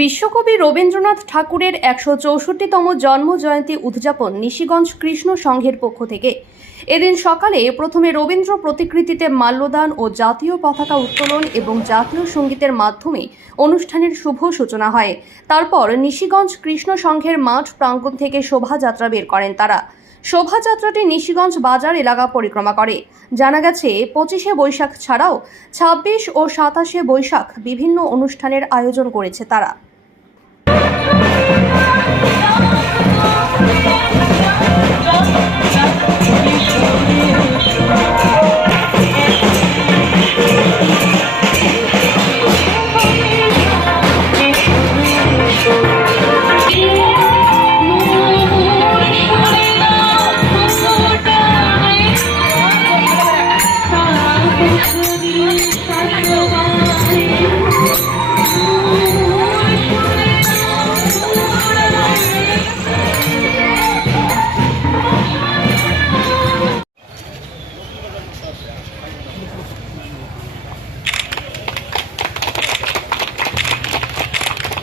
বিশ্বকবি রবীন্দ্রনাথ ঠাকুরের একশো চৌষট্টিতম জন্ম জয়ন্তী উদযাপন নিশিগঞ্জ কৃষ্ণ সংঘের পক্ষ থেকে। এদিন সকালে প্রথমে রবীন্দ্র প্রতিকৃতিতে মাল্যদান ও জাতীয় পতাকা উত্তোলন এবং জাতীয় সঙ্গীতের মাধ্যমে অনুষ্ঠানের শুভ সূচনা হয়। তারপর নিশিগঞ্জ কৃষ্ণ সংঘের মাঠ প্রাঙ্গণ থেকে শোভাযাত্রা বের করেন তারা। শোভাযাত্রাটি নিশিগঞ্জ বাজার এলাকা পরিক্রমা করে। জানা গেছে, পঁচিশে বৈশাখ ছাড়াও ছাব্বিশ ও সাতাশে বৈশাখ বিভিন্ন অনুষ্ঠানের আয়োজন করেছে তারা।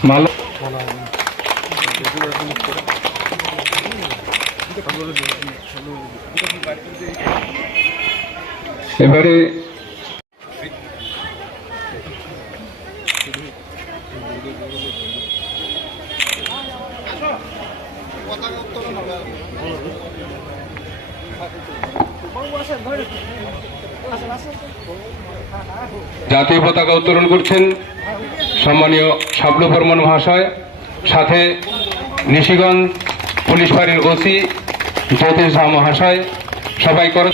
মাল এবারে জাতীয় পতাকা উত্তোলন করছেন সম্মানীয় শাবলু বর্মন মহাশয়, সাথে নিশিগঞ্জ পুলিশ ফাঁড়ির ওসি জ্যোতিষ ঝা মহাশয়, সবাই কর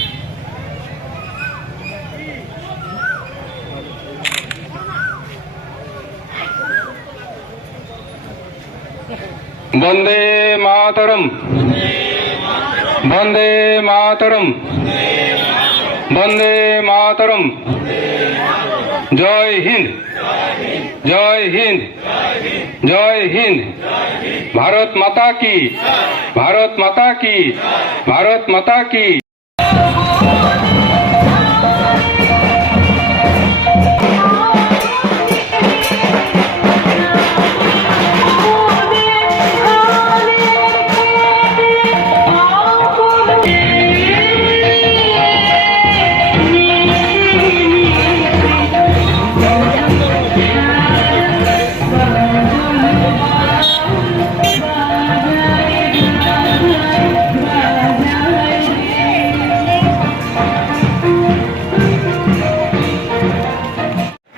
বন্দে মাতরম। বন্দে মাতরম। বন্দে মাতরম। জয় হিন্দ। জয় হিন্দ। জয় হিন্দ। ভারত মাতা কি? ভারত মাতা কি? ভারত মাতা কি?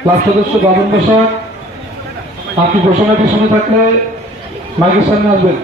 ক্লাস সদস্য বাবন বসাক। আপনি ঘোষণাটি শুনে থাকলে মাইকের সামনে আসবেন।